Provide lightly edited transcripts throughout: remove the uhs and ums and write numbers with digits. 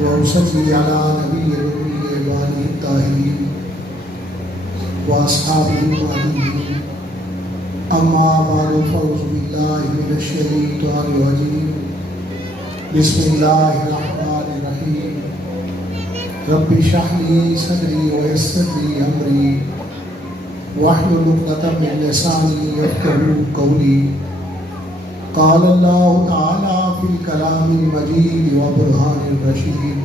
وأصلي على نبي الأمي وآله الطاهرين وأصحابه الأجمعين. أما بعد فأعوذ بالله من الشيطان الرجيم. بسم الله الرحمن الرحيم. رب اشرح لي صدري ويسر لي أمري واحلل عقدة من لساني يفقهوا قولي. قال الله تعالى في الكلام المجيد وبرهان الرشيد: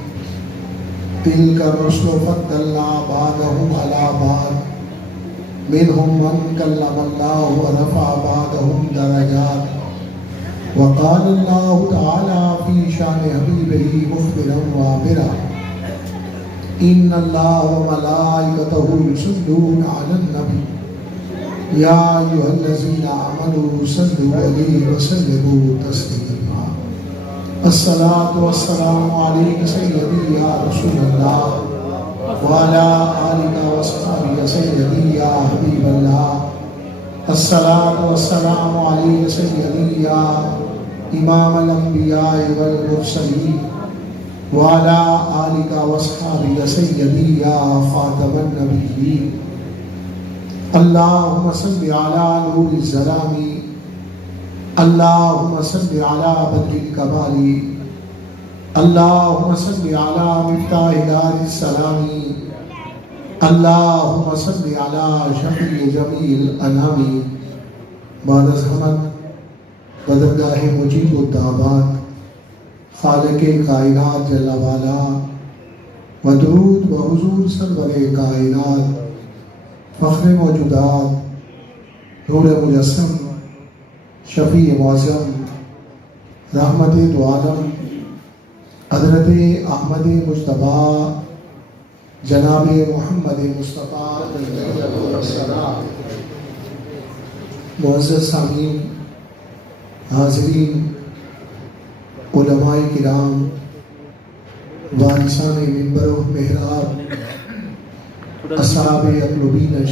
تلك الرسل فضلنا بعضهم على بعض منهم من كلم الله ورفع بعضهم درجات. وقال الله تعالى في شان حبيبه مخبرا وامرا: إن الله وملائكته يصلون على النبي يا أيها الذين آمنوا صلوا عليه وسلموا تسليما. الصلاة والسلام عليك سيدي يا رسول الله وعلى آلك وصحبه سيدي يا حبيب الله. الصلاة والسلام عليك سيدي يا إمام الأنبياء والمرسلين وعلى آلك وصحبه سيدي يا خاتم النبيين. اللهم صل على نور الظلام، اللهم صل على بدر الكمال، اللهم صل على مفتاح دار السلام، اللهم صل على شفيع جميع الانام. بعد از حمد بدرگاہ مجیب الدعوات خالق کائنات جل والا و درود و حضور سرور کائنات فخر موجودات نور مجسم شفیع معظم رحمت دو عالم حضرت احمد مجتبیٰ جناب محمد مصطفیٰ معزز سامعین، حاضرین، علماء کرام، وارثان منبر و محراب، اصحاب عقل و بینش،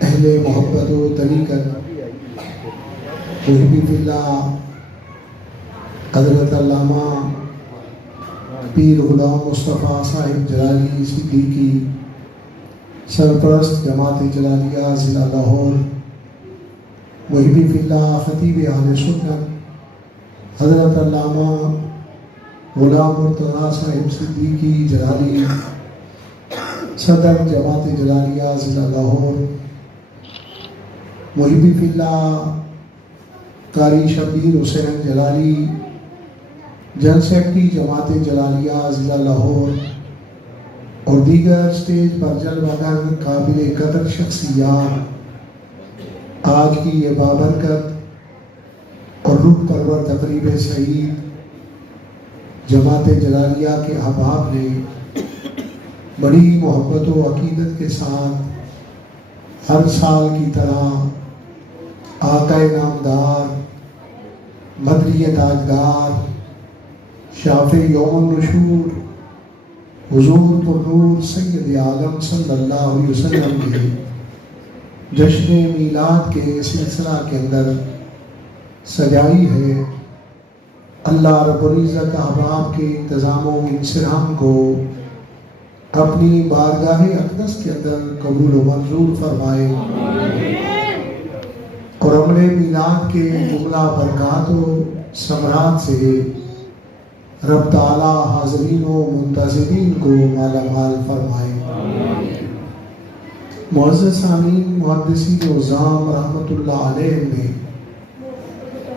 اہل محبت و طریقت، محبی فی اللہ حضرت علامہ پیر غلام مصطفیٰ صاحب جلالی صدیقی سرپرست جماعت جلالیہ ضلع لاہور، محبی فی اللہ خطیب اہل سنت حضرت علامہ غلام مرتضیٰ صاحب صدیقی جلالی صدر جماعت جلالیہ ضلع لاہور، محبی فی اللہ قاری شبیر حسین جلالی جنرل سیکرٹری جماعت جلالیہ ضلع لاہور اور دیگر اسٹیج پر جلوہ گر قابل قدر شخصیات، آج کی یہ بابرکت اور روح پرور تقریب سعید جماعت جلالیہ کے احباب نے بڑی محبت و عقیدت کے ساتھ ہر سال کی طرح آقا نامدار، مدری تاجدار، شافع یوم النشور حضور پر نور سید عالم صلی اللہ علیہ وسلم کے جشن میلاد کے سلسلہ کے اندر سجائی ہے۔ اللہ رب العزت احباب کے انتظام و انصرام کو اپنی بارگاہ اقدس کے اندر قبول و منظور فرمائے اور عمل میلاد کے جملہ برکات و ثمرات سے رب تعالی حاضرین و منتظرین کو مالا مال فرمائے۔ معزز سامعین، محدثین عظام رحمۃ اللہ علیہ نے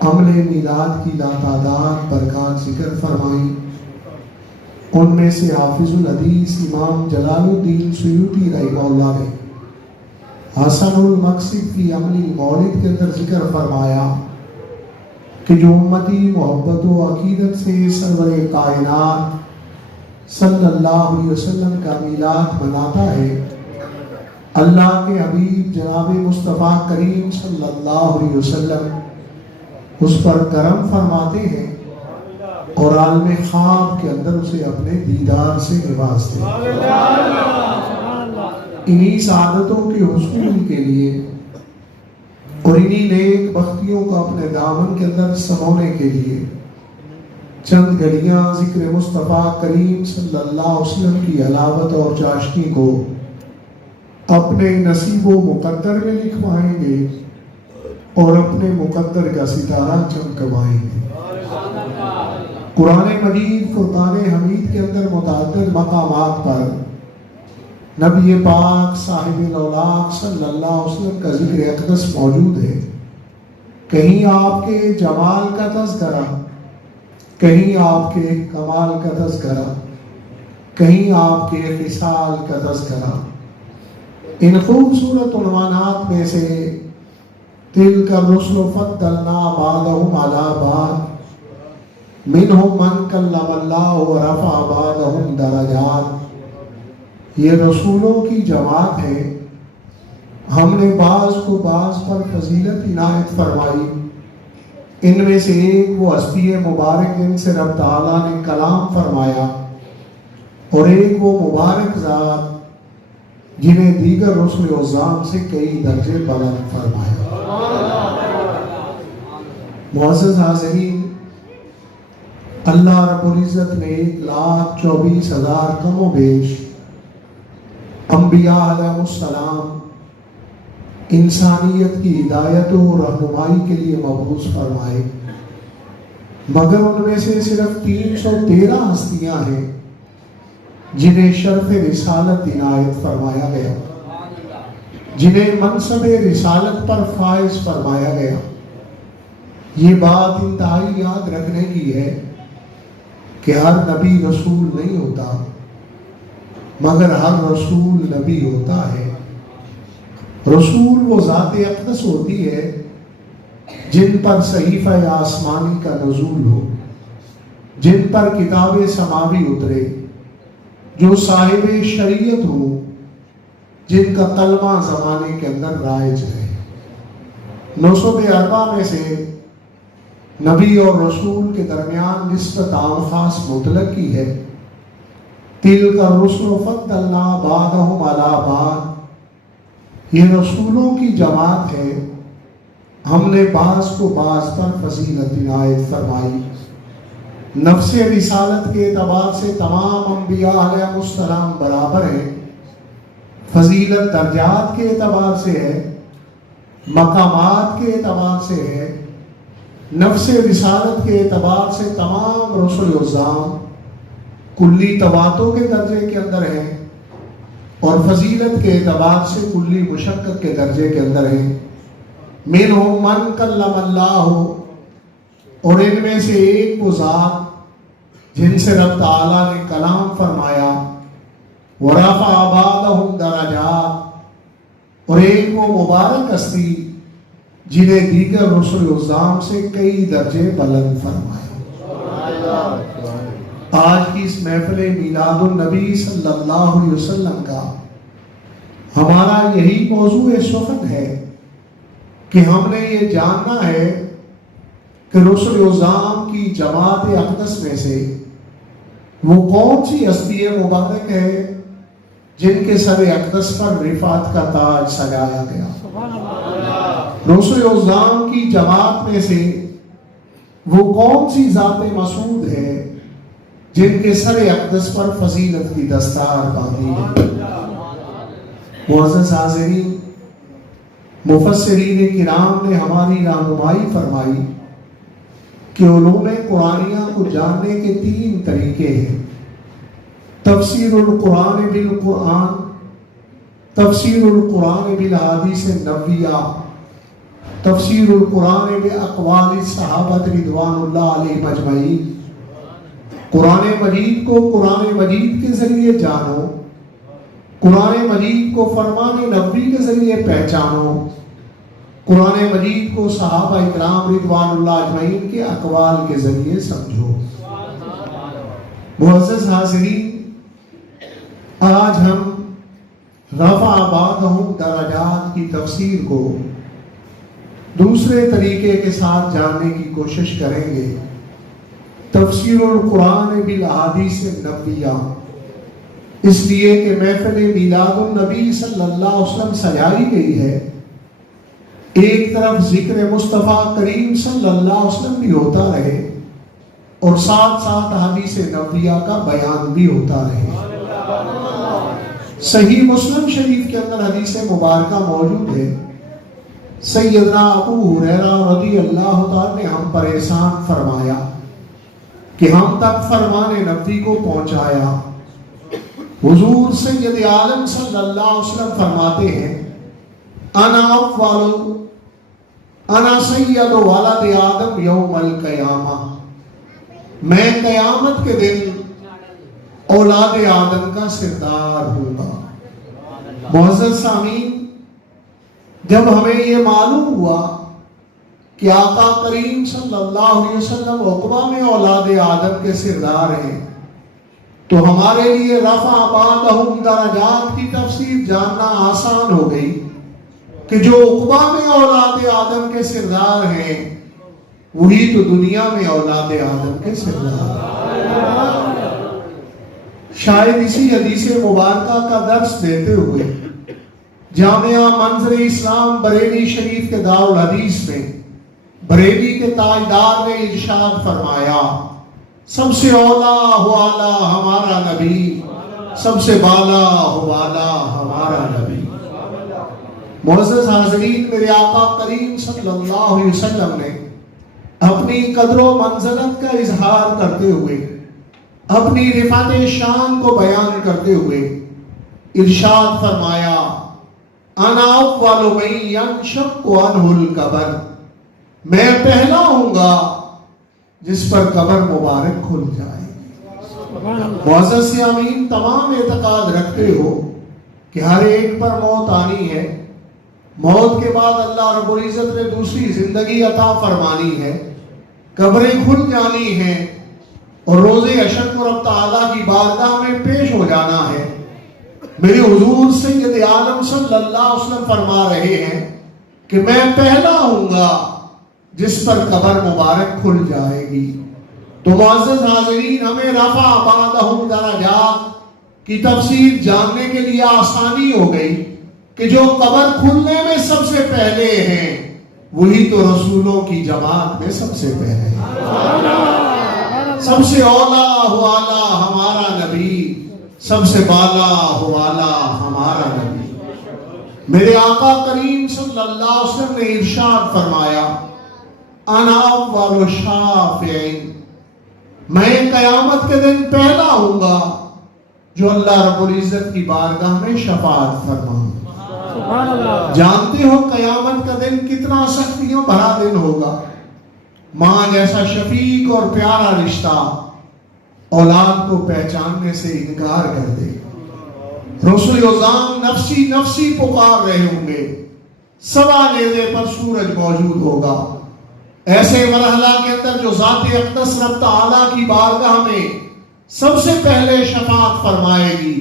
عمل میلاد کی لاتعداد برکات ذکر فرمائی۔ ان میں سے حافظ الحدیث امام جلال الدین سیوطی رحمہ اللہ نے حسن المقصد فی عمل المولد کے اندر ذکر فرمایا کہ جو امتی محبت و عقیدت سے سرور کائنات صلی اللہ علیہ وسلم کا میلاد مناتا ہے، اللہ کے حبیب جناب مصطفیٰ کریم صلی اللہ علیہ وسلم اس پر کرم فرماتے ہیں اور عالم خواب کے اندر اسے اپنے دیدار سے نوازتے ہیں۔ انہی سعادتوں کے حصول کے لیے اور انہی نیک بختیوں کو اپنے دامن کے اندر سمونے کے لیے چند گھڑیاں ذکر مصطفیٰ کریم صلی اللہ علیہ وسلم کی حلاوت اور چاشنی کو اپنے نصیب و مقدر میں لکھوائیں گے اور اپنے مقدر کا ستارہ چمکوائیں گے۔ قرآن مجید فرقان حمید کے اندر متعدد مقامات پر نبی پاک صاحب الاولاق صلی اللہ علیہ وسلم کا ذکر اقدس موجود ہے۔ کہیں آپ کے جمال کا تذکرہ، کہیں آپ کے کمال کا تذکرہ، کہیں آپ کے خصال کا تذکرہ۔ ان خوبصورت عنوانات میں سے تلک الرسل فضلنا بعضهم علی بعض منہم من کلم اللہ ورفع بعضهم درجات، یہ رسولوں کی جماعت ہے، ہم نے بعض کو بعض پر فضیلت عنایت فرمائی۔ ان میں سے ایک وہ ہستی مبارک جن سے رب تعالیٰ نے کلام فرمایا، اور ایک وہ مبارک ذات جنہیں دیگر رسل عظام سے کئی درجے بلند فرمایا۔ معزز حاضرین، اللہ رب العزت نے 1,24,000 کم و بیش انبیاء علیہ السلام انسانیت کی ہدایت و رہنمائی کے لیے مبعوث فرمائے، مگر ان میں سے صرف 313 ہستیاں ہیں جنہیں شرف رسالت عنایت فرمایا گیا، جنہیں منصب رسالت پر فائز فرمایا گیا۔ یہ بات انتہائی یاد رکھنے کی ہے کہ ہر نبی رسول نہیں ہوتا، مگر ہر رسول نبی ہوتا ہے۔ رسول وہ ذات اقدس ہوتی ہے جن پر صحیفہ آسمانی کا نزول ہو، جن پر کتاب سماوی اترے، جو صاحب شریعت ہو، جن کا کلمہ زمانے کے اندر رائج ہے۔ نسب اربع میں سے نبی اور رسول کے درمیان نسبت عام خاص مطلق کی ہے۔ تلک الرسل فضلنا بعضهم علی بعض، یہ رسولوں کی جماعت ہے، ہم نے بعض کو بعض پر فضیلت عنایت فرمائی۔ نفس رسالت کے اعتبار سے تمام انبیاء علیہ السلام برابر ہیں، فضیلت درجات کے اعتبار سے ہے، مقامات کے اعتبار سے ہے، نفس رسالت کے اعتبار سے تمام رسل عظام کلی تواتوں کے درجے کے اندر ہیں، اور فضیلت کے اعتبار سے کلی مشقت کے درجے کے اندر ہیں۔ منہم من کلم اللہ، اور ان میں سے ایک وہ ذات جن سے رب تعالیٰ نے کلام فرمایا، ورفع بعضهم درجات، اور ایک وہ مبارک ہستی جنہیں دیگر رسل عظام سے کئی درجے بلند فرمایا۔ آج کی اس محفل میلاد النبی صلی اللہ علیہ وسلم کا ہمارا یہی موضوع سخن ہے کہ ہم نے یہ جاننا ہے کہ رسل عظام کی جماعت اقدس میں سے وہ کون سی ہستی مبارک ہے جن کے سر اقدس پر رفعت کا تاج سجایا گیا۔ رسل عظام کی جماعت میں سے وہ کون سی ذات مسعود ہے جن کے سر اقدس پر فضیلت کی دستار باندھی ہے۔ معزز حاضرین، مفسرین کرام نے ہماری رہنمائی فرمائی کہ علوم قرآنیہ کو جاننے کے 3 طریقے ہیں: تفسیر القرآن بالقرآن، تفسیر القرآن بالحدیث نبویہ، تفسیر القرآن باقوال الصحابہ رضوان اللہ علیہم اجمعین۔ قرآن مجید کو قرآن مجید کے ذریعے جانو، قرآن مجید کو فرمان نبوی کے ذریعے پہچانو، قرآن مجید کو صحابہ اکرام رضوان اللہ اجمعین کے اقوال کے ذریعے سمجھو۔ معزز حاضرین، آج ہم رفع بعضهم درجات کی تفسیر کو دوسرے طریقے کے ساتھ جاننے کی کوشش کریں گے۔ تفسیر القرآن بالاحادیث النبویہ، اس لیے کہ محفل میلاد النبی صلی اللہ علیہ وسلم سجائی گئی ہے، ایک طرف ذکر مصطفیٰ کریم صلی اللہ علیہ وسلم بھی ہوتا رہے، اور ساتھ ساتھ حدیث نبویہ کا بیان بھی ہوتا رہے۔ صحیح مسلم شریف کے اندر حدیث مبارکہ موجود ہے، سیدنا ابو ہریرہ رضی اللہ تعالیٰ نے ہم پر احسان فرمایا کہ ہم تک فرمان نبوی کو پہنچایا۔ حضور سید عالم صلی اللہ علیہ وسلم فرماتے ہیں، انا سید ولد آدم یوم القیامہ، میں قیامت کے دن اولاد آدم کا سردار ہوں گا۔ معزز سامعین، جب ہمیں یہ معلوم ہوا کہ آقا کریم صلی اللہ علیہ وسلم عقبہ میں اولاد آدم کے سردار ہیں، تو ہمارے لیے رفع بعضہم درجات کی تفسیر جاننا آسان ہو گئی کہ جو عقبہ میں اولاد آدم کے سردار ہیں وہی تو دنیا میں اولاد آدم کے سردار۔ شاید اسی حدیث مبارکہ کا درس دیتے ہوئے جامعہ منظر اسلام بریلی شریف کے دارالحدیث میں بریلی کے تاجدار نے ارشاد فرمایا، سب سے اولا والا ہمارا نبی، سب سے بالا والا ہمارا نبی۔ معزز حاضرین، میرے آقا کریم صلی اللہ علیہ وسلم نے اپنی قدر و منزلت کا اظہار کرتے ہوئے، اپنی رفعت شان کو بیان کرتے ہوئے ارشاد فرمایا، انا اول من ینشق عنہ القبر، میں پہلا ہوں گا جس پر قبر مبارک کھل جائے گی۔ معزز سامعین، تمام اعتقاد رکھتے ہو کہ ہر ایک پر موت آنی ہے، موت کے بعد اللہ رب العزت نے دوسری زندگی عطا فرمانی ہے، قبریں کھل جانی ہیں اور روز حشر کو رب تعالیٰ کی بارگاہ میں پیش ہو جانا ہے۔ میرے حضور سید عالم صلی اللہ علیہ وسلم فرما رہے ہیں کہ میں پہلا ہوں گا جس پر قبر مبارک کھل جائے گی۔ تو معزز حاضرین، ہمیں رفع بعضہم درجات کی تفسیر جاننے کے لیے آسانی ہو گئی کہ جو قبر کھلنے میں سب سے پہلے ہیں وہی تو رسولوں کی جماعت میں سب سے پہلے ہیں۔ سب سے اولا والا ہمارا نبی، سب سے بالا والا ہمارا نبی۔ میرے آقا کریم صلی اللہ علیہ وسلم نے ارشاد فرمایا، انا اول شافعین، میں قیامت کے دن پہلا ہوں گا جو اللہ رب العزت کی بارگاہ میں شفاعت فرماؤں۔ جانتے ہو قیامت کا دن کتنا سختیوں بھرا دن ہوگا۔ ماں جیسا شفیق اور پیارا رشتہ اولاد کو پہچاننے سے انکار کر دے۔ رسول اعظم نفسی نفسی پکار رہے ہوں گے، سوا نیزے پر سورج موجود ہوگا۔ ایسے مرحلہ کے اندر جو ذات اقدس رب تعالیٰ کی بارگاہ میں سب سے پہلے شفاعت فرمائے گی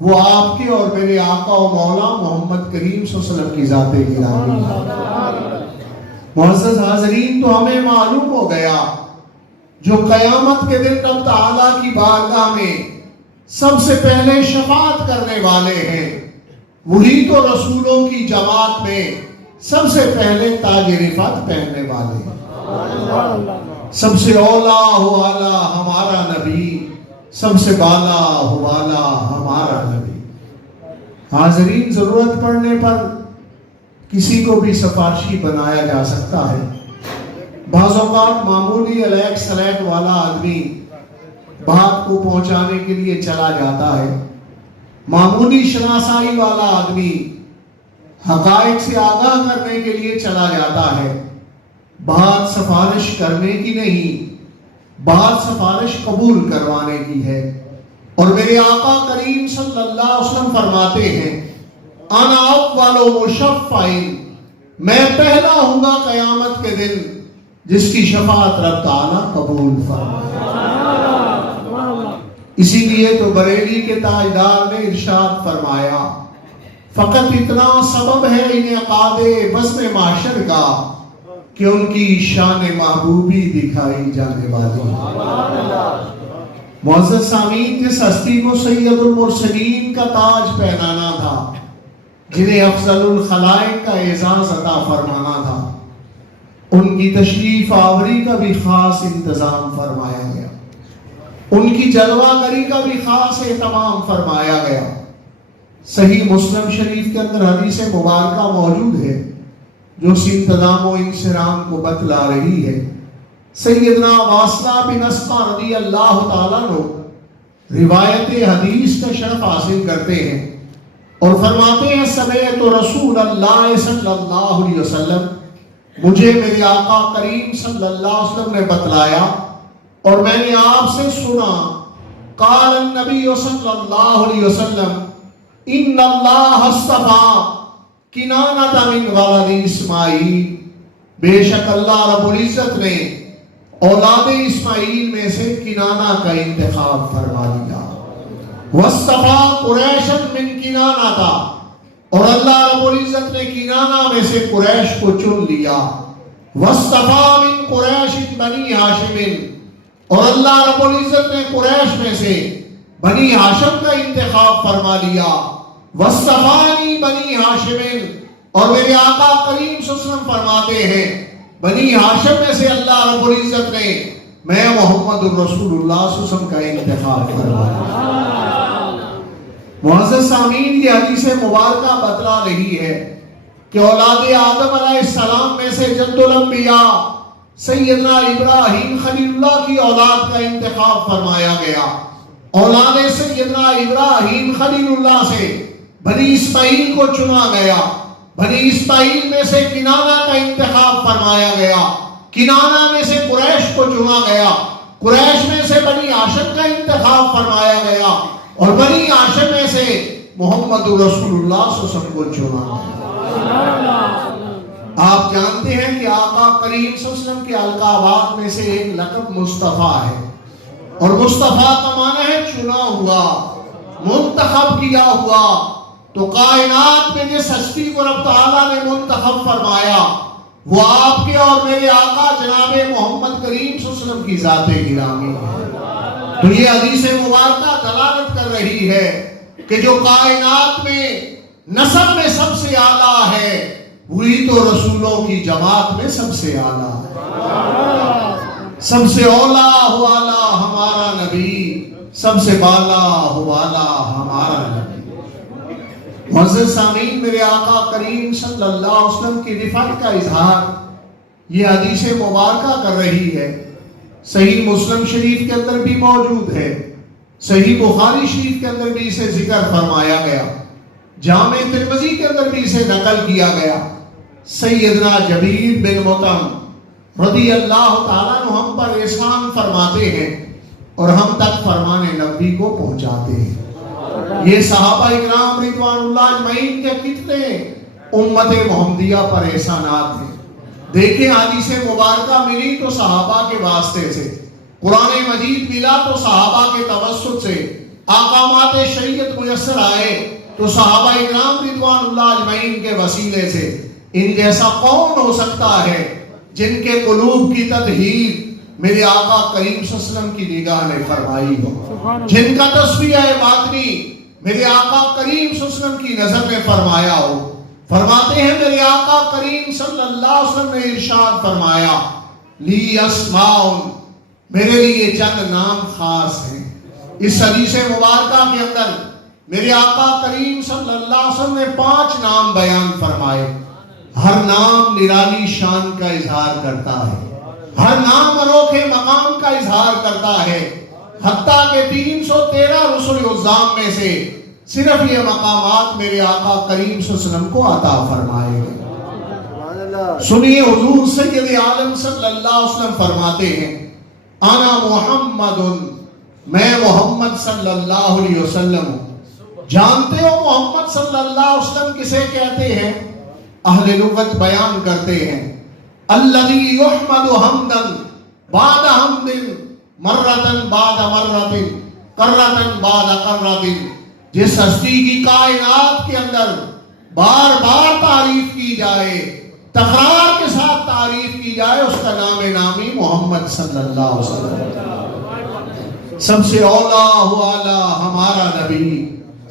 وہ آپ کے اور میرے آقا و مولا محمد کریم صلی اللہ علیہ وسلم کی ذات گرامی۔ معزز حاضرین، تو ہمیں معلوم ہو گیا جو قیامت کے دن رب تعالیٰ کی بارگاہ میں سب سے پہلے شفاعت کرنے والے ہیں وہی تو رسولوں کی جماعت میں سب سے پہلے تاج رفعت پہننے والے ہیں۔ سب سے اولا والا ہمارا نبی، سب سے بالا والا ہمارا نبی۔ حاضرین، ضرورت پڑنے پر کسی کو بھی سفارشی بنایا جا سکتا ہے۔ بعض اوقات معمولی علیک سلیک والا آدمی بات کو پہنچانے کے لیے چلا جاتا ہے، معمولی شناسائی والا آدمی حقائق سے آگاہ کرنے کے لیے چلا جاتا ہے۔ بات سفارش کرنے کی نہیں، بات سفارش قبول کروانے کی ہے۔ اور میرے آقا کریم صلی اللہ علیہ وسلم فرماتے ہیں، انا اول مشفعین، میں پہلا ہوں گا قیامت کے دن جس کی شفاعت رب تعالیٰ قبول فرمائے۔ اسی لیے تو بریلی کے تاجدار نے ارشاد فرمایا، فقط اتنا سبب ہے انعقاد بزم معاشر کا کہ ان کی شان محبوبی دکھائی جانے والی۔ معزز سامعین، جس ہستی کو سید المرسلین کا تاج پہنانا تھا، جنہیں افضل الخلائق کا اعزاز عطا فرمانا تھا، ان کی تشریف آوری کا بھی خاص انتظام فرمایا گیا، ان کی جلوہ گری کا بھی خاص اہتمام فرمایا گیا۔ صحیح مسلم شریف کے اندر حدیث مبارکہ موجود ہے جو اس انتظام و انصرام کو بتلا رہی ہے۔ سیدنا واصلہ بن اسقع رضی اللہ تعالیٰ عنہ روایت حدیث کا شرف حاصل کرتے ہیں اور فرماتے ہیں سمعت رسول اللہ صلی اللہ علیہ وسلم، مجھے میرے آقا کریم صلی اللہ علیہ وسلم نے بتلایا اور میں نے آپ سے سنا، قال النبی صلی اللہ علیہ وسلم ان اللہ اصطفیٰ کنانۃ من ولد اسماعیل، بے شک اللہ رب العزت نے اولاد اسماعیل میں سے کنانہ کا انتخاب فرما دیا، واصطفیٰ قریشا من کنانۃ، اور اللہ رب العزت نے کنانہ میں سے قریش کو چن لیا، واصطفیٰ من قریش بنی ہاشم، اور اللہ رب العزت نے قریش میں سے بنی ہاشم کا انتخاب فرما لیا، واصطفانی بنی ہاشم، اور میرے آقا کریم صلی اللہ علیہ وسلم فرماتے ہیں بنی ہاشم میں سے اللہ رب العزت نے میں محمد الرسول اللہ صلی اللہ علیہ وسلم کا انتخاب فرمایا۔ معزز سامعین، یہ حدیث مبارکہ بتلا رہی ہے کہ اولاد آدم علیہ السلام میں سے جد الانبیاء سیدنا ابراہیم خلیل اللہ کی اولاد کا انتخاب فرمایا گیا۔ اولاد سیدنا ابراہیم خلیل اللہ سے بنی اسماعیل کو چنا گیا، بنی اسماعیل میں سے کنانہ کا انتخاب فرمایا گیا، کنانہ میں سے قریش کو چنا گیا، قریش میں سے بنی ہاشم کا انتخاب فرمایا گیا، اور بنی ہاشم میں سے محمد رسول اللہ صلی اللہ علیہ وسلم کو چنا گیا۔ آپ جانتے ہیں کہ آقا کریم صلی اللہ علیہ وسلم کے القابات میں سے ایک لقب مصطفیٰ ہے، اور مصطفیٰ کا معنی ہے چنا ہوا، منتخب کیا ہوا۔ تو کائنات میں جس ہستی کو رب تعالیٰ نے منتخب فرمایا وہ آپ کے اور میرے آقا جناب محمد کریم صلی اللہ علیہ وسلم کی ذات گرامی ہے۔ تو یہ حدیث مبارکہ دلالت کر رہی ہے کہ جو کائنات میں نسب میں سب سے اعلیٰ ہے وہی تو رسولوں کی جماعت میں سب سے اعلیٰ ہے۔ سب سے اولا والا ہمارا نبی، سب سے بالا والا ہمارا نبی۔ معزز سامعین، میرے آقا کریم صلی اللہ علیہ وسلم کی رفعت کا اظہار یہ حدیث مبارکہ کر رہی ہے۔ صحیح مسلم شریف کے اندر بھی موجود ہے، صحیح بخاری شریف کے اندر بھی اسے ذکر فرمایا گیا، جامع ترمذی کے اندر بھی اسے نقل کیا گیا۔ سیدنا جبیر بن مطعم رضی اللہ تعالیٰ عنہ ہم پر احسان فرماتے ہیں اور ہم تک فرمان نبی کو پہنچاتے ہیں۔ یہ صحابہ اکرام رضوان اللہ اجمعین کے کتنے امت محمدیہ پر احسانات ہیں۔ دیکھیں حدیث مبارکہ ملی تو صحابہ کے واسطے سے، قرآن مجید ملا تو صحابہ کے توسط سے، احکامات شریعت میسر آئے تو صحابہ اکرام رضوان اللہ اجمعین کے وسیلے سے۔ ان جیسا کون ہو سکتا ہے جن کے قلوب کی تطہیر میرے آقا کریم صلی اللہ علیہ وسلم کی نگاہ نے فرمائی ہو، جن کا تصفیہ باطنی میرے آقا کریم صلی اللہ علیہ وسلم کی نظر نے فرمایا ہو۔ فرماتے ہیں میرے آقا کریم صلی اللہ علیہ وسلم نے ارشاد فرمایا لی اسماء، میرے لیے چند نام خاص ہیں۔ اس حدیث مبارکہ کے اندر میرے آقا کریم صلی اللہ علیہ وسلم نے 5 نام بیان فرمائے۔ ہر نام نرالی شان کا اظہار کرتا ہے، ہر نام انوکھے مقام کا اظہار کرتا ہے، حتیٰ کہ 313 رسل عظام میں سے صرف یہ مقامات میرے آقا کریم صلی اللہ علیہ وسلم کو عطا فرمائے گئے۔ سنیے حضور سید عالم صلی اللہ علیہ وسلم فرماتے ہیں انا محمد، میں محمد صلی اللہ علیہ وسلم ہوں۔ جانتے ہو محمد صلی اللہ علیہ وسلم کسے کہتے ہیں؟ اہل لغت بیان کرتے ہیں الذی یحمد حمدا بعد حمد مرتن بعد مرتن کرتن بعد کرتن، جس ہستی کی کائنات کے اندر بار بار تعریف کی جائے، تکرار کے ساتھ تعریف کی جائے، اس کا نام نامی محمد صلی اللہ علیہ وسلم۔ سب سے اولا والا ہمارا نبی،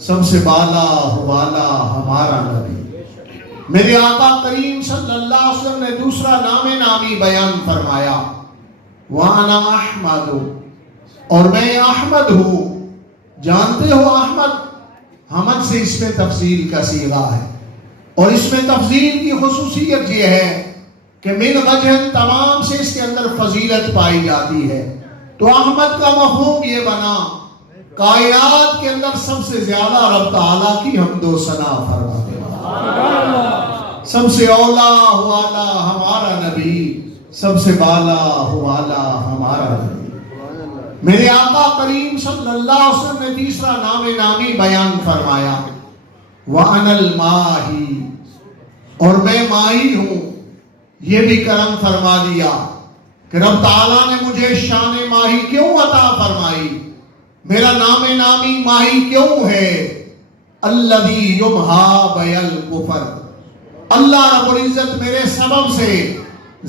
سب سے بالا والا ہمارا نبی۔ میرے آقا کریم صلی اللہ علیہ وسلم نے دوسرا نام نامی بیان فرمایا، وَأَنَا أَحْمَدُ، اور میں احمد ہوں۔ جانتے ہو احمد، حمد سے اس میں تفضیل کا صیغہ ہے، اور اس میں تفضیل کی خصوصیت یہ ہے کہ من وجہ تمام سے اس کے اندر فضیلت پائی جاتی ہے۔ تو احمد کا مفہوم یہ بنا، کائنات کے اندر سب سے زیادہ رب تعالیٰ کی حمد و ثنا فرماتے ہیں۔ سب سے اولا والا ہمارا نبی، سب سے بالا والا ہمارا نبی۔ میرے آقا کریم صلی اللہ علیہ وسلم نے تیسرا نام نامی بیان فرمایا، وَأَنَا الْمَاهِي، اور میں ماہی ہوں۔ یہ بھی کرم فرما دیا کہ رب تعالیٰ نے مجھے شان ماہی کیوں عطا فرمائی، میرا نام نامی ماہی کیوں ہے؟ الذی یمحا بی الکفر، اللہ رب العزت میرے سبب سے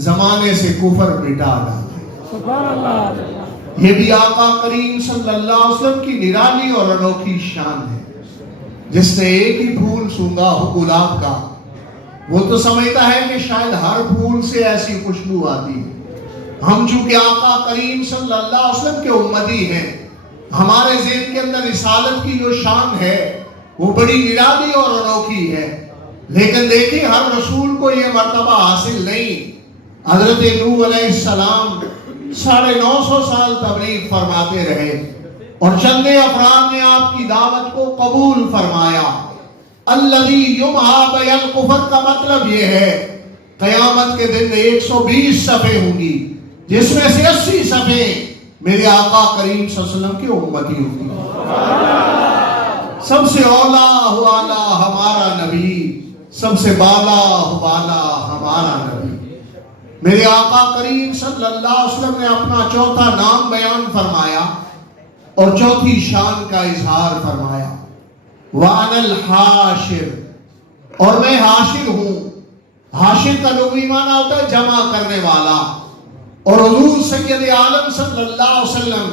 زمانے سے کفر مٹا ڈالے۔ سبحان اللہ۔ یہ بھی آقا کریم صلی اللہ علیہ وسلم کی نرالی اور انوکھی شان ہے۔ جس نے ایک ہی پھول سونگا ہو گلاب کا، وہ تو سمجھتا ہے کہ شاید ہر پھول سے ایسی خوشبو آتی ہے۔ ہم چونکہ آقا کریم صلی اللہ علیہ وسلم کے امتی ہیں، ہمارے ذہن کے اندر رسالت کی جو شان ہے وہ بڑی نرالی اور انوکھی ہے، لیکن دیکھیں ہر رسول کو یہ مرتبہ حاصل نہیں۔ حضرت نوح علیہ السلام 950 سال تبلیغ فرماتے رہے، اور چند افراد نے آپ کی دعوت کو قبول فرمایا۔ الذی یمحا بی الکفر کا مطلب یہ ہے قیامت کے دن 120 صفحے ہوں گی، جس میں سے 80 صفحے میرے آقا کریم صلی اللہ علیہ وسلم کی امتی ہوں گی۔ سب سے اولا والا ہمارا نبی، سب سے بالا والا ہمارا نبی۔ میرے آقا کریم صلی اللہ علیہ وسلم نے اپنا چوتھا نام بیان فرمایا اور چوتھی شان کا اظہار فرمایا، وَأَنَا الْحَاشِرُ، اور میں حاشر ہوں۔ حاشر کا لغوی معنی ہوتا ہے جمع کرنے والا، اور حضور سید عالم صلی اللہ علیہ وسلم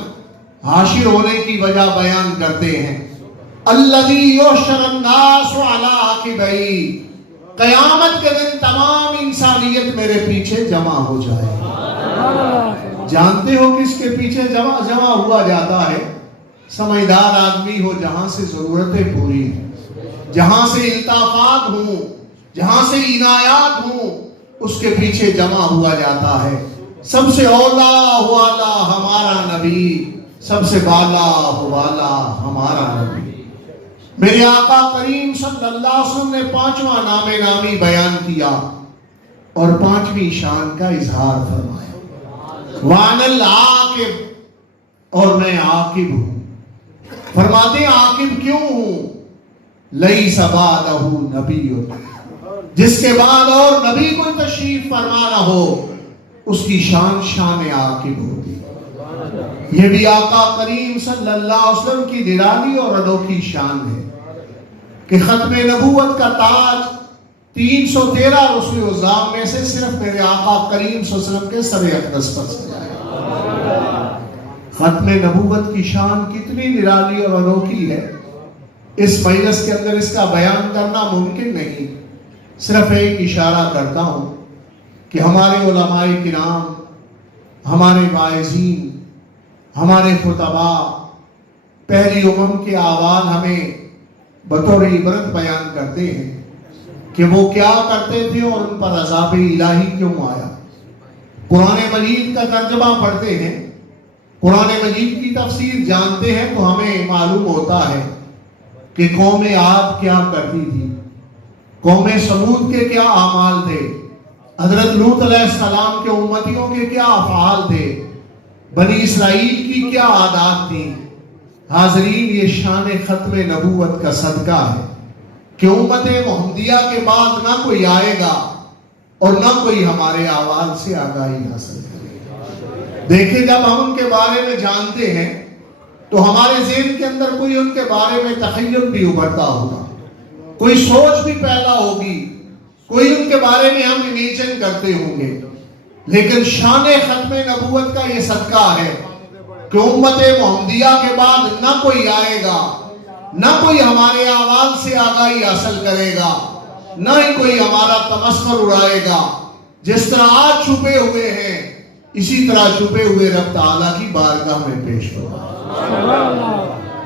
حاشر ہونے کی وجہ بیان کرتے ہیں، الذی یحشر الناس علی عقبیہ، قیامت کے دن تمام انسانیت میرے پیچھے جمع ہو جائے۔ جانتے ہو کس کے پیچھے جمع ہوا جاتا ہے؟ سمجھدار آدمی ہو، جہاں سے ضرورتیں پوری ہیں، جہاں سے الطافات ہوں، جہاں سے عنایات ہوں، اس کے پیچھے جمع ہوا جاتا ہے۔ سب سے اولا والا ہمارا نبی، سب سے بالا والا ہمارا نبی۔ میرے آقا کریم صلی اللہ علیہ وسلم نے پانچواں نام نامی بیان کیا اور پانچویں شان کا اظہار فرمایا، وَأَنَا الْعَاقِبُ، اور میں عاقب ہوں۔ فرماتے ہیں عاقب کیوں ہوں؟ لَيْسَ بَعْدَهُ نَبِيٌّ، جس کے بعد اور نبی کوئی تشریف فرما نہ ہو، اس کی شان عاقب ہوگی۔ یہ بھی آقا کریم صلی اللہ علیہ وسلم کی نرالی اور انوکھی شان ہے کہ ختم نبوت کا تاج 313 رسل وزام میں سے صرف میرے آقا کریم صلی اللہ علیہ وسلم کے سر اقدس پر سجایا۔ ختم نبوت کی شان کتنی نرالی اور انوکھی ہے، اس مجلس کے اندر اس کا بیان کرنا ممکن نہیں۔ صرف ایک اشارہ کرتا ہوں کہ ہمارے علماء کرام، ہمارے واعظین، ہمارے خطباء پہلی امم کے احوال ہمیں بطور عبرت بیان کرتے ہیں کہ وہ کیا کرتے تھے اور ان پر عذاب الہی کیوں آیا۔ قرآن مجید کا ترجمہ پڑھتے ہیں، قرآن مجید کی تفسیر جانتے ہیں تو ہمیں معلوم ہوتا ہے کہ قوم عاد کیا کرتی تھی، قوم سمود کے کیا اعمال تھے، حضرت لوط علیہ السلام کے امتیوں کے کیا افعال تھے، بنی اسرائیل کی کیا عادات تھیں۔ حاضرین، یہ شان ختم نبوت کا صدقہ ہے کہ امت محمدیہ کے بعد نہ کوئی آئے گا اور نہ کوئی ہمارے احوال سے آگاہی حاصل کرے گا۔ دیکھیں، جب ہم ان کے بارے میں جانتے ہیں تو ہمارے ذہن کے اندر کوئی ان کے بارے میں تخیل بھی ابھرتا ہوگا، کوئی سوچ بھی پیدا ہوگی، کوئی ان کے بارے میں ہم امیجن کرتے ہوں گے۔ لیکن شان ختم نبوت کا یہ صدقہ ہے کہ امت محمدیہ کے بعد نہ کوئی آئے گا، نہ کوئی ہمارے احوال سے آگاہی حاصل کرے گا، نہ ہی کوئی ہمارا تمسخر اڑائے گا. جس طرح آج چھپے ہوئے ہیں اسی طرح چھپے ہوئے رب تعالیٰ کی بارگاہ میں پیش ہوگا.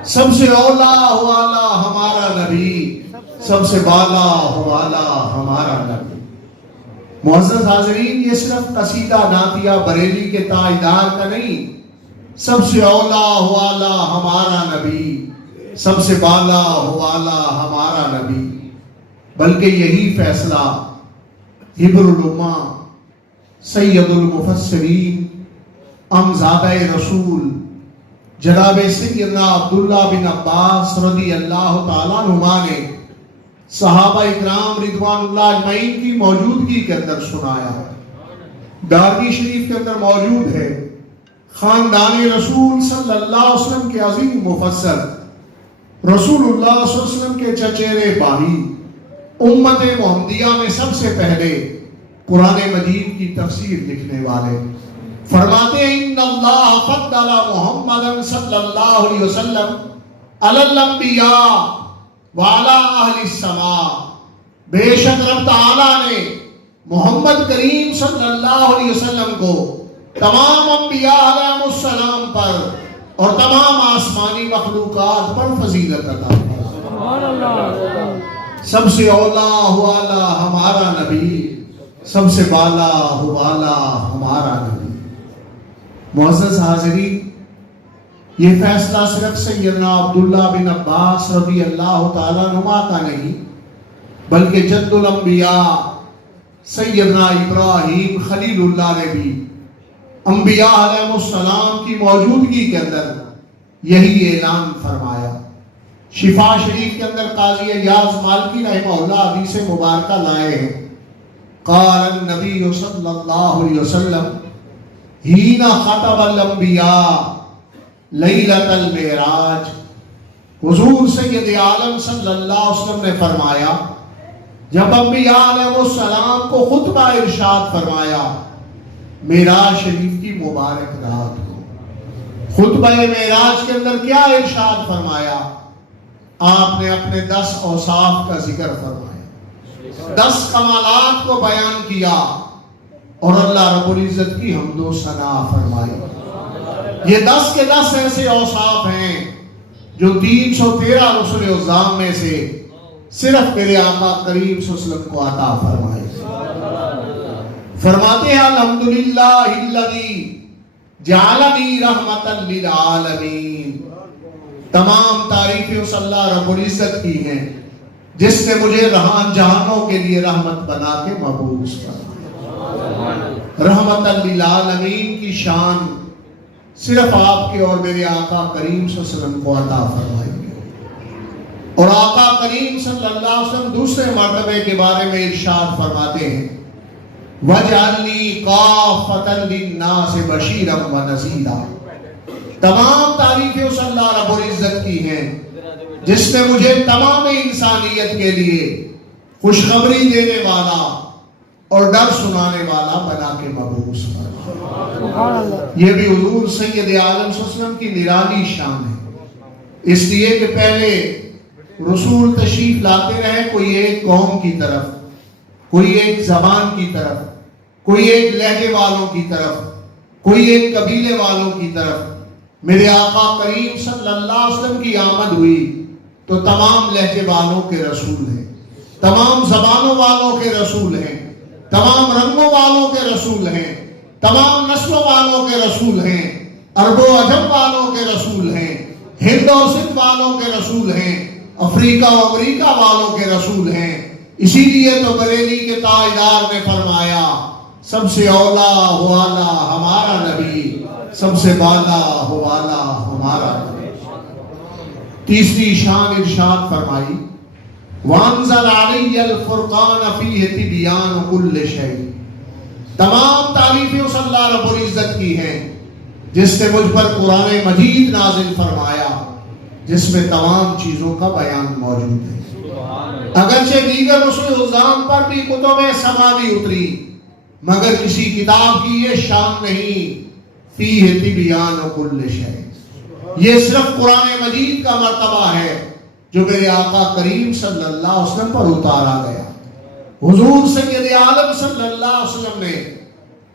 سب سے اولا والا ہمارا نبی، سب سے بالا والا ہمارا نبی. معزز حاضرین، یہ صرف قصیدہ نعتیہ بریلی کے تاجدار کا نہیں. سب سے اولا والا ہمارا نبی، سب سے بالا والا ہمارا نبی. بلکہ یہی فیصلہ حبر الامہ سید المفسرین امزادہ رسول جناب سیدنا عبداللہ بن عباس رضی اللہ تعالیٰ عنہما نے صحابہ اکرام رضوان اللہ اجمعین کی موجودگی کے اندر سنایا. دارمی شریف کے اندر موجود ہے. خاندان رسول صلی اللہ علیہ وسلم کے عظیم مفسر، رسول اللہ صلی اللہ علیہ وسلم کے چچیرے بھائی، امت محمدیہ میں سب سے پہلے قرآن مجید کی تفسیر لکھنے والے فرماتے ہیں ان اللہ فضل محمد صلی اللہ علیہ وسلم علی الانبیاء وعلی اہل السماء. بے شک رب تعالیٰ نے محمد کریم صلی اللہ علیہ وسلم کو تمام انبیاء علیہ السلام پر اور تمام آسمانی مخلوقات پر فضیلت عطا فرمائی. سب سے اولا والا ہمارا نبی، سب سے بالا والا ہمارا نبی. معزز حاضرین، یہ فیصلہ صرف سیدنا عبداللہ بن عباس رضی اللہ تعالیٰ عنہما کا نہیں، بلکہ جد الانبیاء سیدنا ابراہیم خلیل اللہ نے بھی انبیاء علیہ السلام کی موجودگی کے اندر یہی اعلان فرمایا. شفا شریف کے اندر قاضی ایاز مالکی رحمہ اللہ حدیث مبارکہ لائے ہیں. قال النبی صلی اللہ علیہ وسلم ہین خطب الانبیاء لیلۃ المعراج. حضور سید عالم صلی اللہ علیہ وسلم نے فرمایا جب انبیاء علیہ السلام کو خطبہ ارشاد فرمایا معراج شریف کی مبارک رات کو. خطبہ معراج کے اندر کیا ارشاد فرمایا؟ آپ نے اپنے 10 اوصاف کا ذکر فرمایا، 10 کمالات کو بیان کیا اور اللہ رب العزت کی حمد و ثنا فرمائی. یہ 10 کے 10 ایسے اوصاف ہیں جو 313 رسل عظام میں سے صرف میرے آقا کریم صلی اللہ علیہ وسلم کو عطا فرمائے. فرماتے ہیں الحمدللہ الذی جعلنی رحمتا للعالمین. تمام تعریفیں اس اللہ رب العزت کی ہیں جس نے مجھے جہانوں کے لیے رحمت بنا کے مبعوث کرا. رحمتا للعالمین کی شان صرف آپ کے اور میرے آقا کریم صلی اللہ علیہ وسلم کو عطا فرمائی. اور آقا کریم صلی اللہ علیہ وسلم دوسرے مرتبے کے بارے میں ارشاد فرماتے ہیں وَجْعَلْنِي قَافَةً لِلنَّاسِ بَشِيرًا وَنَذِيرًا. تمام تعریفیں اس اللہ رب العزت کی ہیں جس نے مجھے تمام انسانیت کے لیے خوشخبری دینے والا اور ڈر سنانے والا بنا کے مبعوث فرمایا. یہ بھی حضور سید عالم صلی اللہ علیہ وسلم کی نرالی شان ہے. اس لیے کہ پہلے رسول تشریف لاتے رہے کوئی ایک قوم کی طرف، کوئی ایک زبان کی طرف، کوئی ایک لہجے والوں کی طرف، کوئی ایک قبیلے والوں کی طرف. میرے آقا کریم صلی اللہ علیہ وسلم کی آمد ہوئی تو تمام لہجے والوں کے رسول ہیں، تمام زبانوں والوں کے رسول ہیں، تمام رنگوں والوں کے رسول ہیں، تمام نسلوں والوں کے رسول ہیں، عرب و عجم والوں کے رسول ہیں، ہند و سندھ والوں کے رسول ہیں، افریقہ و امریکہ والوں کے رسول ہیں. اسی لیے تو بریلی کے تاجدار نے فرمایا سب سے اولا والا ہمارا نبی، سب سے بالا والا ہمارا نبی. تیسری شان ارشاد فرمائی وَأَنزَلَ عَلَيَّ الْفُرْقَانَ فِيهِ تِبْيَانُ كُلِّ شَيْءٍ. تمام تعریفیں اس اللہ رب العزت کی ہیں جس نے مجھ پر قرآن مجید نازل فرمایا جس میں تمام چیزوں کا بیان موجود ہے. اگرچہ دیگر رسل عظام پر بھی کتب سماوی اتری مگر کسی کتاب کی یہ شان نہیں فیہ تبیان کل شیء. یہ صرف قرآن مجید کا مرتبہ ہے جو میرے آقا کریم صلی اللہ علیہ وسلم پر اتارا گیا. حضور سید عالم صلی اللہ علیہ وسلم نے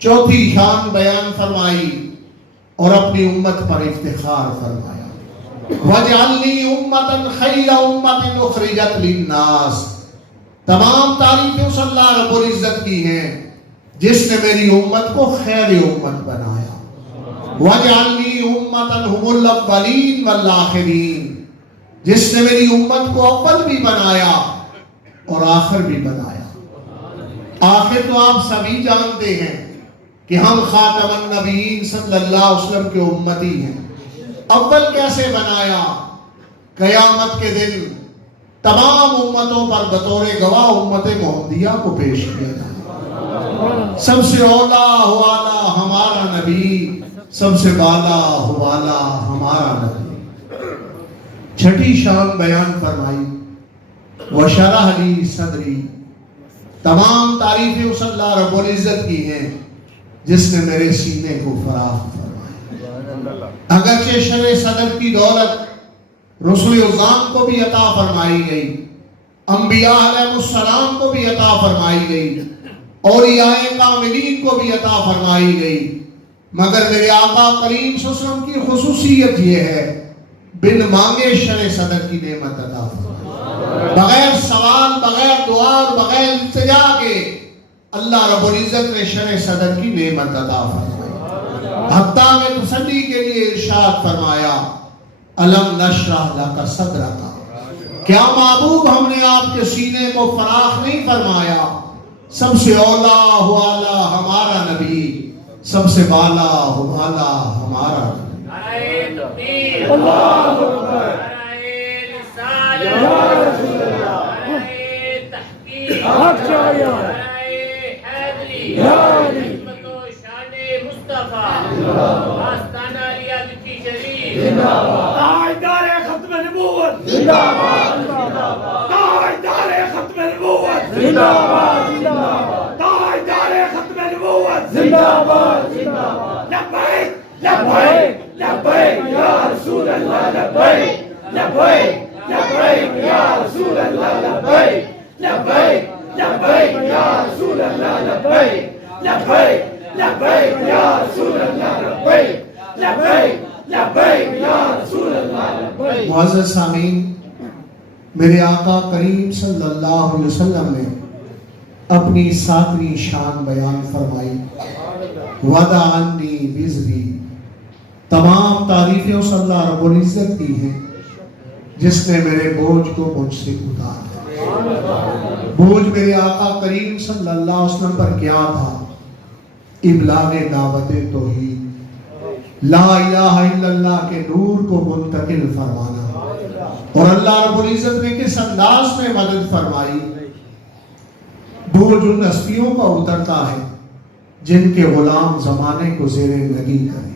چوتھی شان بیان فرمائی اور اپنی امت پر افتخار فرمایا، وَجْعَلْنِي أُمَّةً خَيْرَ أُمَّةٍ أُخْرِجَتْ لِلنَّاسِ۔ تمام تعریفیں اس اللہ رب العزت کی ہیں جس نے میری امت کو خیر امت بنایا، وَجْعَلْنِي أُمَّةً هُمُ الْأَوَّلِينَ وَالْآخِرِينَ، جس نے میری امت کو اول بھی بنایا اور آخر بھی بنایا۔ آخر تو آپ سبھی جانتے ہیں کہ ہم خاتم النبیین صلی اللہ علیہ وسلم کے امتی ہیں۔ اول کیسے بنایا؟ قیامت کے دن تمام امتوں پر بطور گواہ امت محمدیہ کو پیش کیا جائے، سب سے اولا حوالا ہمارا نبی، سب سے بالا حوالا ہمارا نبی۔ چھٹی شان بیان فرمائی، وَشَرَحَ لِي صَدْرِي۔ تمام تعریفیں اس اللہ رب العزت کی ہیں جس نے میرے سینے کو فراخ فرمایا۔ اگرچہ شرع صدر کی دولت رسول اعظام کو بھی عطا فرمائی گئی، انبیاء علیہ السلام کو بھی عطا فرمائی گئی، اولیاء کاملین کو بھی عطا فرمائی گئی، مگر میرے آقا کریم صلی اللہ علیہ وسلم کی خصوصیت یہ ہے بن مانگے شرع صدر کی نعمت عطا فرمائی، بغیر سوال، بغیر دعا اور بغیر التجا کے اللہ رب العزت نے شرع صدر کی نعمت عطا فرمائی۔ حتیٰ میں تسلی کے لیے ارشاد فرمایا، الم نشرح لک صدرک، کیا معبود ہم نے آپ کے سینے کو فراخ نہیں فرمایا؟ سب سے اولا حوالا ہمارا نبی، سب سے بالا حوالا ہمارا نبی۔ اللہ اکبر، یا رسول اللہ، تحقیق، یا علی، تاجدار ختم نبوت زندہ باد، تاجدار ختم نبوت زندہ باد، تاجدار ختم نبوت زندہ باد، لبیک لبیک لبیک یا رسول اللہ، لبیک لبیک لبیک یا رسول اللہ، لبیک لبیک لبیک یا رسول اللہ، لبیک لبیک لبیک یا رسول اللہ، لبیک لبیک لبیک یا رسول اللہ، لبیک۔ معزز سامعین، میرے آقا کریم صلی اللہ علیہ وسلم نے اپنی ساتویں شان بیان فرمائی، وَدَعَ عَنِّي وِزْرِي۔ تمام تعریفیں اس اللہ رب العزت کی ہیں جس نے میرے بوجھ کو مجھ سے اتارا۔ بوجھ میرے آقا کریم صلی اللہ علیہ وسلم پر کیا تھا؟ ابلاغ دعوت توحید، لا الہ الا اللہ کے نور کو منتقل فرمانا، اور اللہ رب العزت نے کس انداز میں مدد فرمائی۔ بوجھ ان ہستیوں کا اترتا ہے جن کے غلام زمانے کو زیر نگی کریں،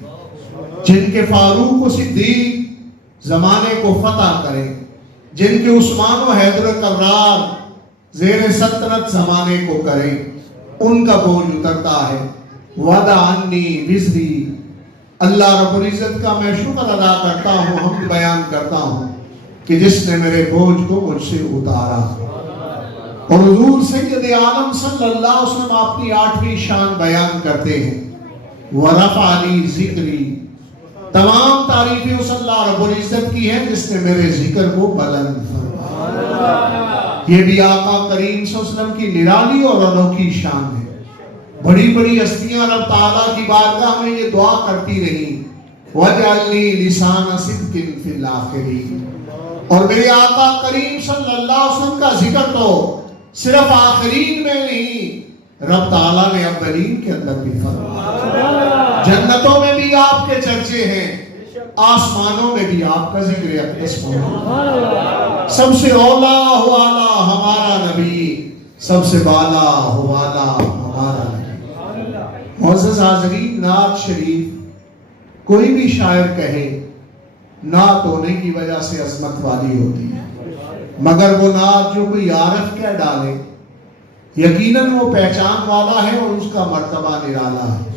جن کے فاروق و صدیق زمانے کو فتح کریں، جن کے عثمان و حیدر کرار زیر سلطنت زمانے کو کریں، ان کا بوجھ اترتا ہے۔ وَدَعَ عَنِّي وِزْرِي۔ اللہ رب العزت کا میں شکر ادا کرتا ہوں، حمد بیان کرتا ہوں کہ جس نے میرے بوجھ کو مجھ سے اتارا۔ اور حضور سید عالم صلی اللہ علیہ وسلم اپنی 8ویں شان بیان کرتے ہیں، وَرَفَعَ لِي ذِکْرِی۔ تمام تعریفیں اس اللہ رب العزت کی ہیں جس نے میرے ذکر کو بلند فرمایا۔ یہ بھی آقا کریم صلی اللہ علیہ وسلم کی نرالی اور انوکھی شان ہے۔ بڑی بڑی ہستیاں رب تعالیٰ کی بارگاہ میں یہ دعا کرتی رہی، وَجْعَلْنِي لِسَانَ صِدْقٍ فِي الْآخِرِينَ۔ اور میرے آقا کریم صلی اللہ علیہ وسلم کا ذکر تو صرف آخرین میں نہیں، رب تعالیٰ نے اولین کے اندر بھی فرمایا۔ جنتوں میں بھی آپ کے چرچے ہیں، آسمانوں میں بھی آپ کا ذکر اقدس موجود۔ سب سے اولا حوالا ہمارا نبی، سب سے بالا حوالا ہمارا نبی۔ معزز حاضرین، نعت شریف کوئی بھی شاعر کہے نعت ہونے کی وجہ سے عظمت والی ہوتی ہے، مگر وہ نعت جو کوئی عارف کہہ ڈالے یقیناً وہ پہچان والا ہے اور اس کا مرتبہ نرالا ہے۔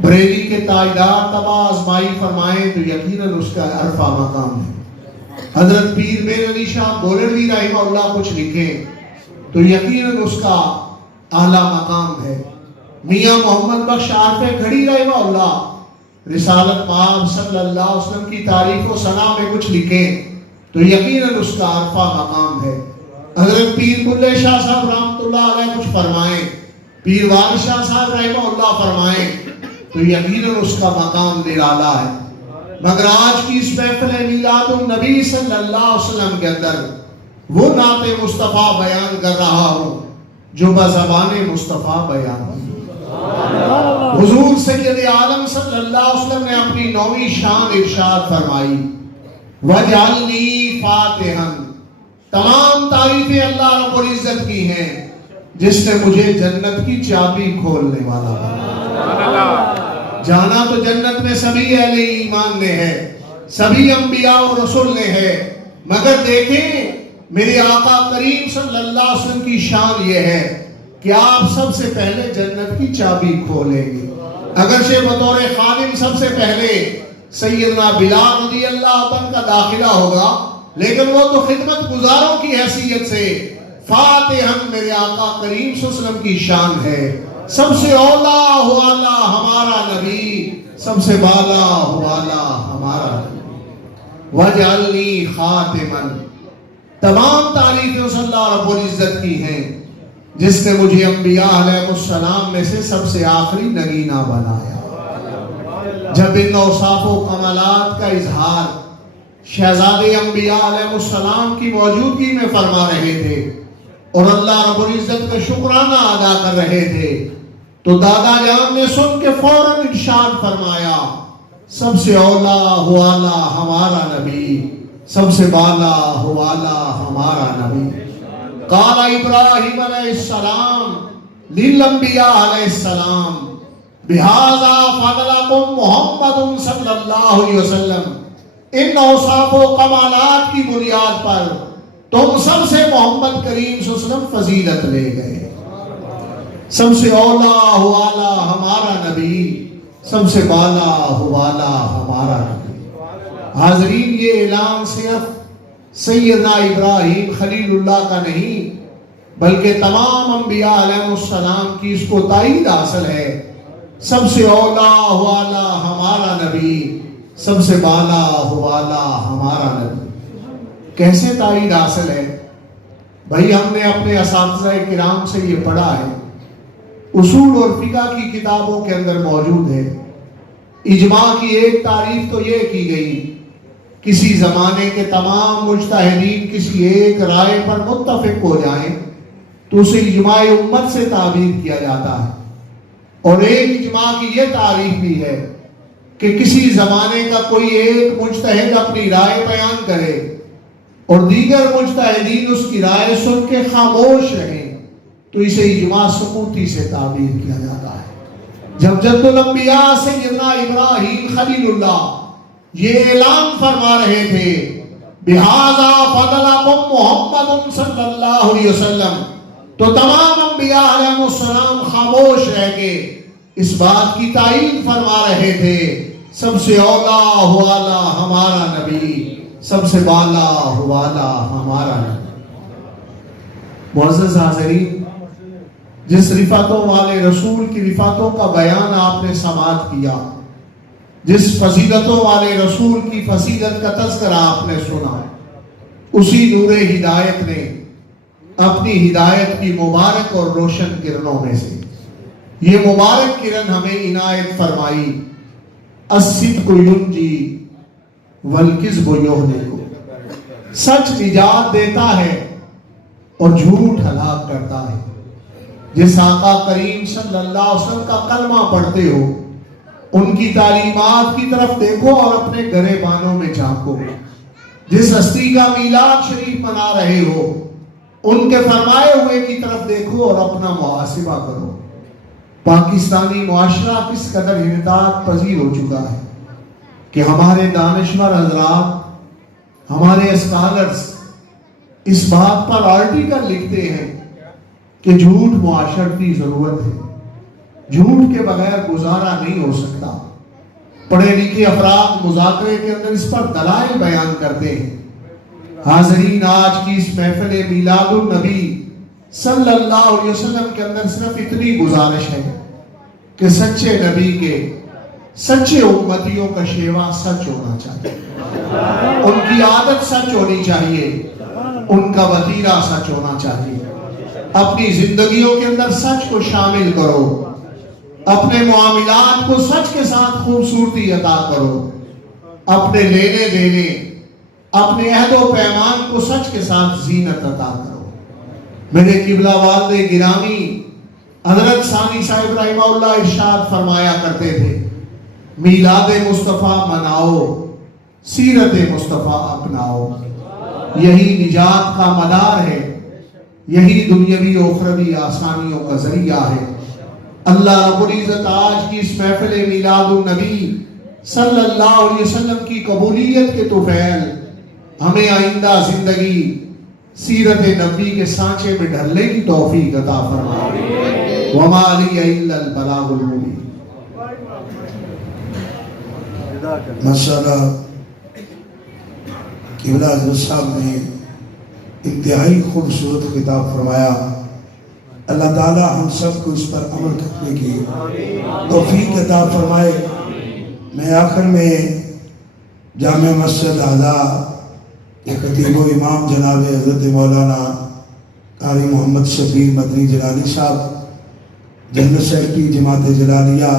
بریلی کے تاجدار تبا آزمائی فرمائیں تو یقیناً اس کا عرفہ مقام ہے۔ حضرت پیر میر علی شاہ گولڑوی رحمہ اللہ کچھ لکھیں، تو یقیناً اس کا اعلیٰ مقام ہے۔ میاں محمد بخش عارف گھڑی رحمہ اللہ رسالت مآب صلی اللہ علیہ وسلم کی تعریف و ثنا میں کچھ لکھیں تو یقیناً اس کا عارفہ مقام ہے۔ حضرت پیر بلے شاہ صاحب رحمۃ اللہ علیہ کچھ فرمائیں، پیر وارث شاہ صاحب رحمہ اللہ فرمائیں تو یقیناً اس کا مقام نرالا ہے۔ مگر آج کی اس محفل میلاد النبی صلی اللہ علیہ وسلم کے اندر وہ نعت مصطفیٰ بیان کر رہا ہوں جو بزبان مصطفیٰ بیان ہوئی۔ حضور سید عالم صلی اللہ علیہ وسلم نے اپنی 9ویں شان ارشاد فرمائی، وَجْعَلْنِي فَاتِحًا، تمام تعریفیں اللہ رب العزت کی ہیں جس نے مجھے جنت کی چابی کھولنے والا بنا۔ جانا تو جنت میں سبھی اہل ایمان نے ہے، سبھی انبیاء و رسول نے ہے، مگر دیکھیں میرے آقا کریم صلی اللہ علیہ وسلم کی شان یہ ہے کہ آپ سب سے پہلے جنت کی چابی کھولیں گے۔ اگرچہ بطور خادم سب سے پہلے سیدنا بلال رضی اللہ عنہ کا داخلہ ہوگا، لیکن وہ تو خدمت گزاروں کی حیثیت سے فاتحاً میرے آقا کریم صلی اللہ علیہ وسلم کی شان ہے۔ سب سے اولا والا ہمارا نبی، سب سے بالا والا ہمارا نبی۔ وَجْعَلْنِي خَاتِمًا، تمام تعریفیں اس اللہ رب العزت کی ہیں جس نے مجھے انبیاء علیہ السلام میں سے سب سے آخری نگینہ بنایا۔ جب ان اوصاف و کمالات کا اظہار شہزادے انبیاء علیہ السلام کی موجودگی میں فرما رہے تھے اور اللہ رب العزت کا شکرانہ ادا کر رہے تھے تو دادا جان نے سن کے فوراً ارشاد فرمایا، سب سے اولا والا ہمارا نبی، سب سے بالا والا ہمارا نبی۔ قال ابراہیم علیہ السلام للانبیاء علیہ السلام بہذا فضلکم محمد صلی اللہ علیہ وسلم، ان اوصاف و کمالات کی بنیاد پر تم سب سے محمد کریم صلی اللہ علیہ وسلم فضیلت لے گئے۔ سب سے اولا والا ہمارا نبی، سب سے بالا والا ہمارا نبی۔ حاضرین، یہ اعلان صرف سیدنا ابراہیم خلیل اللہ کا نہیں بلکہ تمام انبیاء علیہ السلام کی اس کو تائید حاصل ہے۔ سب سے اولا والا ہمارا نبی، سب سے بالا والا ہمارا نبی۔ کیسے تائید حاصل ہے؟ بھائی ہم نے اپنے اساتذہ کرام سے یہ پڑھا ہے، اصول اور فقہ کی کتابوں کے اندر موجود ہے۔ اجماع کی ایک تعریف تو یہ کی گئی، کسی زمانے کے تمام مجتہدین کسی ایک رائے پر متفق ہو جائیں تو اسے اجماع امت سے تعبیر کیا جاتا ہے۔ اور ایک اجماع کی یہ تعریف بھی ہے کہ کسی زمانے کا کوئی ایک مجتہد اپنی رائے بیان کرے اور دیگر مجتہدین اس کی رائے سن کے خاموش رہیں تو اسے اجماع سکوتی سے تعبیر کیا جاتا ہے۔ جب جد الانبیاء سیدنا ابراہیم خلیل اللہ یہ اعلان فرما رہے تھے، بہذا فضلکم محمد صلی اللہ علیہ وسلم، تو تمام انبیاء علیہ السلام خاموش رہ کے اس بات کی تائید فرما رہے تھے، سب سے اولا والا ہمارا نبی، سب سے بالا والا ہمارا نبی۔ معزز حاضرین، جس رفعتوں والے رسول کی رفعتوں کا بیان آپ نے سماعت کیا، جس فضیلتوں والے رسول کی فضیلت کا تذکرہ آپ نے سنا، اسی نور ہدایت نے اپنی ہدایت کی مبارک اور روشن کرنوں میں سے یہ مبارک کرن ہمیں عنایت فرمائی، الصدق ینجی والکذب یہلک، سچ نجات دیتا ہے اور جھوٹ ہلاک کرتا ہے۔ جس آقا کریم صلی اللہ علیہ وسلم کا کلمہ پڑھتے ہو، ان کی تعلیمات کی طرف دیکھو اور اپنے گریبانوں میں جھانکو۔ جس ہستی کا میلاد شریف منا رہے ہو، ان کے فرمائے ہوئے کی طرف دیکھو اور اپنا محاسبہ کرو۔ پاکستانی معاشرہ کس قدر انحطاط پذیر ہو چکا ہے کہ ہمارے دانشور حضرات، ہمارے اسکالرز اس بات پر آرٹیکل لکھتے ہیں کہ جھوٹ معاشرتی ضرورت ہے، جھوٹ کے بغیر گزارا نہیں ہو سکتا۔ پڑھے لکھے افراد مذاکرے کے اندر اس پر دلائل بیان کرتے ہیں۔ حاضرین، آج کی اس محفل میلاد النبی صلی اللہ علیہ وسلم کے اندر صرف اتنی گزارش ہے کہ سچے نبی کے سچے امتیوں کا شیوا سچ ہونا چاہیے، ان کی عادت سچ ہونی چاہیے، ان کا وتیرہ سچ ہونا چاہیے۔ اپنی زندگیوں کے اندر سچ کو شامل کرو، اپنے معاملات کو سچ کے ساتھ خوبصورتی عطا کرو، اپنے لینے دینے، اپنے عہد و پیمان کو سچ کے ساتھ زینت عطا کرو۔ میرے قبلہ والد گرامی حضرت ثانی صاحب رحمہ اللہ ارشاد فرمایا کرتے تھے، میلاد مصطفیٰ مناؤ، سیرت مصطفیٰ اپناؤ، یہی نجات کا مدار ہے، یہی دنیاوی و اخروی آسانیوں کا ذریعہ ہے۔ اللہ رب العزت آج کی اس محفل میلاد النبی صلی اللہ علیہ وسلم کی قبولیت کے طفیل ہمیں آئندہ زندگی سیرت نبی کے سانچے میں ڈھلنے کی توفیق عطا فرمائے۔ وما علی الا البلاغ المبین۔ ماشاءاللہ قبلہ حضرت صاحب نے انتہائی خوبصورت خطاب فرمایا۔ اللہ تعالیٰ ہم سب کو اس پر عمل کرنے کی توفیق عطا فرمائے۔ میں آخر میں جامع مسجد اعلیٰ کے خطیب و امام جناب حضرت مولانا قاری محمد شبیر مدنی جلالی صاحب، جنرل سیکرٹری جماعت جلالیہ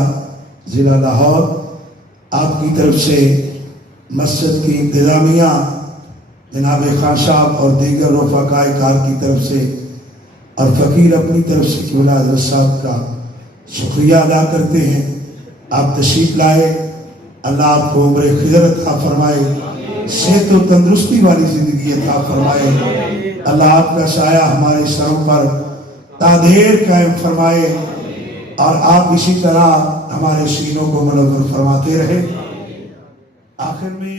ضلع لاہور، آپ کی طرف سے مسجد کی انتظامیہ جناب خان صاحب اور دیگر رفقائے کار کی طرف سے اور فقیر اپنی طرف سے قبلہ حضرت صاحب کا شکریہ ادا کرتے ہیں۔ آپ تشریف لائے، اللہ آپ کو عمر خضر عطا فرمائے، صحت و تندرستی والی زندگی عطا فرمائے، اللہ آپ کا سایہ ہمارے سروں پر تا دیر قائم فرمائے، اور آپ اسی طرح ہمارے سینوں کو منور فرماتے رہے۔ آخر میں